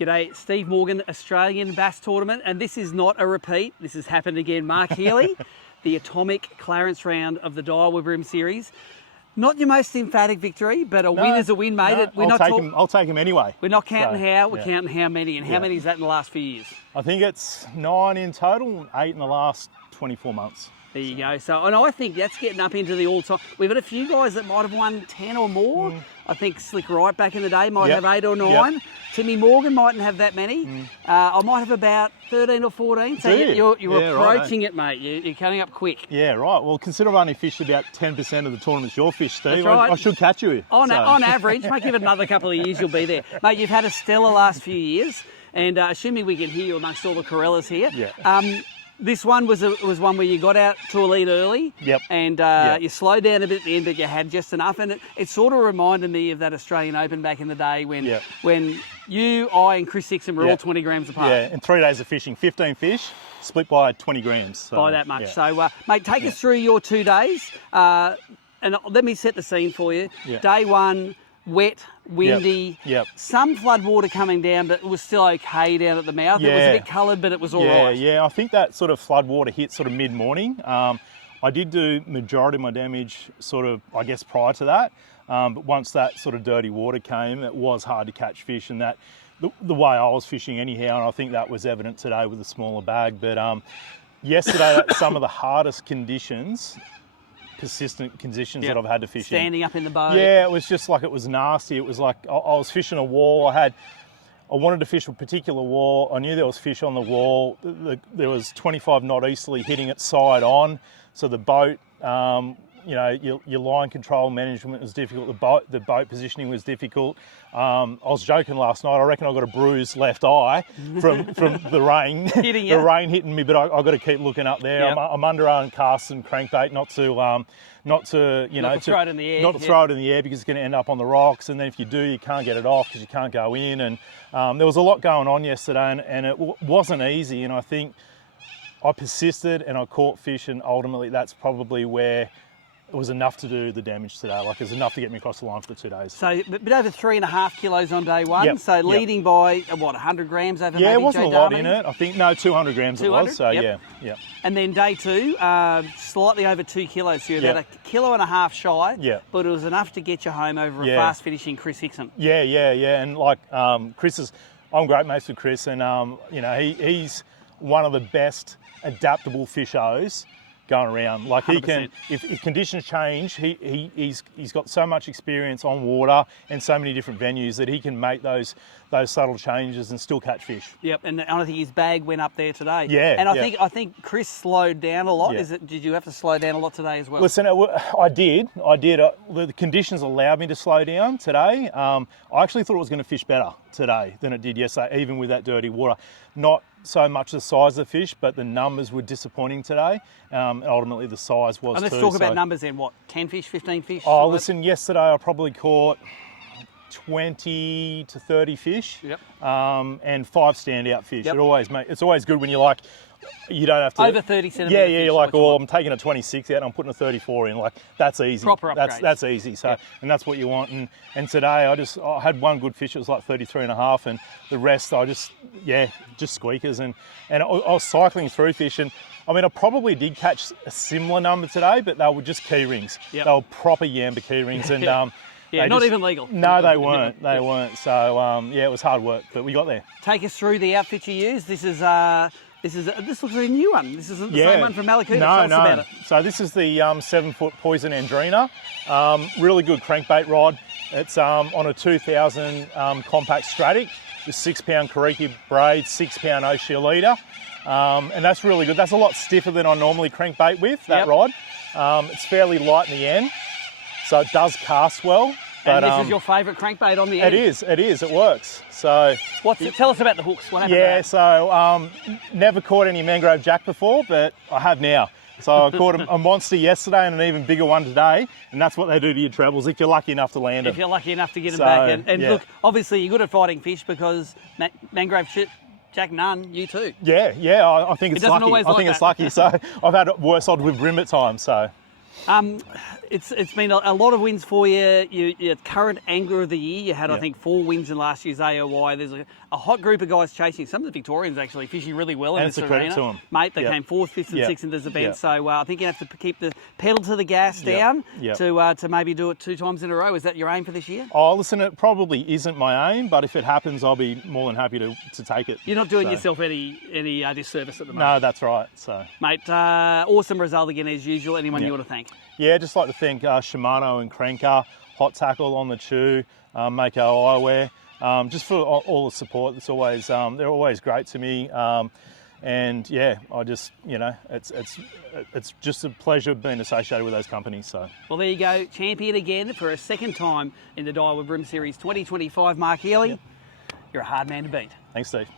G'day, Steve Morgan, Australian Bass Tournament, and this is not a repeat. This has happened again. Mark Healy, the Atomic Clarence round of the Daiwa BREAM Series. Not your most emphatic victory, but a win is a win, mate. I'll take him anyway. We're not counting we're counting how many, and how many is that in the last few years? I think it's 9 in total, 8 in the last 24 months. There you go. So, and I think that's getting up into the all-time. We've got a few guys that might have won 10 or more. I think Slick Wright back in the day might have 8 or 9. Timmy Morgan mightn't have that many. I might have about 13 or 14. So you're approaching it, mate. You're coming up quick. Yeah, right. Well, consider I've only fished about 10% of the tournaments you're fished, Steve. That's right. I should catch you. On average, mate, give it another couple of years, you'll be there. Mate, you've had a stellar last few years, and assuming we can hear you amongst all the Corellas here. This one was one where you got out to a lead early, and you slowed down a bit at the end, but you had just enough. And it sort of reminded me of that Australian Open back in the day when you, I, and Chris Sixon were all 20 grams apart. Yeah, in 3 days of fishing, 15 fish, split by 20 grams. So, by that much. So, mate, take us through your 2 days, and let me set the scene for you. Day one, wet, windy, some flood water coming down, but it was still okay down at the mouth. It was a bit coloured, but it was all right. Yeah, I think that sort of flood water hit sort of mid-morning. I did do majority of my damage sort of, I guess, prior to that. But once that sort of dirty water came, it was hard to catch fish, and that the way I was fishing anyhow, and I think that was evident today with a smaller bag. But yesterday, some of the hardest conditions, persistent conditions that I've had to fish Standing up in the boat. Yeah, it was just like, it was nasty. It was like I was fishing a wall. I wanted to fish a particular wall. I knew there was fish on the wall. There was 25 knot easterly hitting it side on. So the boat, your line control management was difficult. The boat positioning was difficult. I was joking last night. I reckon I got a bruised left eye from the rain. The rain hitting me, but I got to keep looking up there. I'm underarm casts and crankbait, not to throw it in the air. Not to throw it in the air because it's going to end up on the rocks. And then if you do, you can't get it off because you can't go in. And there was a lot going on yesterday, and it wasn't easy. And I think I persisted and I caught fish, and ultimately that's probably where it was enough to do the damage today. Like, it was enough to get me across the line for the 2 days. So a bit over 3.5 kilos on day one. So leading by, 100 grams over maybe it wasn't Joe a lot Darby? in it. I think, 200 grams 200? it was. So, yeah. And then day two, slightly over 2 kilos. So you're about 1.5 kilos shy. But it was enough to get you home over a fast finishing Chris Hickson. Yeah. And like, I'm great mates with Chris, and he's one of the best adaptable fishos going around. Like, 100%. He can, if conditions change, he's got so much experience on water and so many different venues that he can make those subtle changes and still catch fish. And I think his bag went up there today. And I think Chris slowed down a lot. Did you have to slow down a lot today as well? Listen, I did. The conditions allowed me to slow down today. I actually thought it was going to fish better today than it did yesterday, even with that dirty water. Not so much the size of the fish, but the numbers were disappointing today. Ultimately, the size was too. And let's talk about numbers then. What, 10 fish, 15 fish? Oh, listen, yesterday I probably caught 20 to 30 fish, and 5 standout fish. It's always good when you don't have to over 30 centimetres. You're like, I'm taking a 26 out and I'm putting a 34 in. Like, that's easy. Proper upgrade. That's easy. So, and that's what you want. And today I had one good fish. It was like 33.5, and the rest just squeakers. And I was cycling through fish, and I mean, I probably did catch a similar number today, but they were just key rings. They were proper Yamba key rings, and not even legal. No, they weren't. They weren't. So it was hard work, but we got there. Take us through the outfit you used. This looks like a new one. This isn't the same one from Malakuta. Tell us about it. So this is the 7-foot Poison Andrina. Really good crankbait rod. It's on a 2000 compact Stratic with 6-pound Kariki braid, 6-pound O'Shea leader. And that's really good. That's a lot stiffer than I normally crankbait with, that rod. It's fairly light in the end, so it does cast well. But, and this is your favourite crankbait on the end? It is, it works. So tell us about the hooks. What happened so never caught any mangrove jack before, but I have now. So I caught a monster yesterday and an even bigger one today, and that's what they do to your trebles if you're lucky enough to land them. If you're lucky enough to get them back. And look, obviously you're good at fighting fish because mangrove jack none, you too. Yeah, I think it's lucky. I think it's lucky. So I've had worse odds with brim at times, so. It's been a lot of wins for you. You're current Angler of the Year. You had, I think, 4 wins in last year's AOY. There's a hot group of guys chasing. Some of the Victorians actually fishing really well in this arena. And it's a credit to them. Mate, they came 4th, 5th and 6th in this event. So I think you have to keep the pedal to the gas down to maybe do it 2 times in a row. Is that your aim for this year? Oh, listen, it probably isn't my aim, but if it happens, I'll be more than happy to take it. You're not doing yourself any disservice at the moment. No, that's right. So, mate, awesome result again as usual. Anyone you want to thank? Yeah, just like to thank Shimano and Cranker, Hot Tackle on the Chew, Mako Eyewear, just for all the support. It's always they're always great to me, and yeah, I just it's just a pleasure being associated with those companies. So well, there you go, champion again for a second time in the Daiwa BREAM Series 2025. Mark Healy, you're a hard man to beat. Thanks, Steve.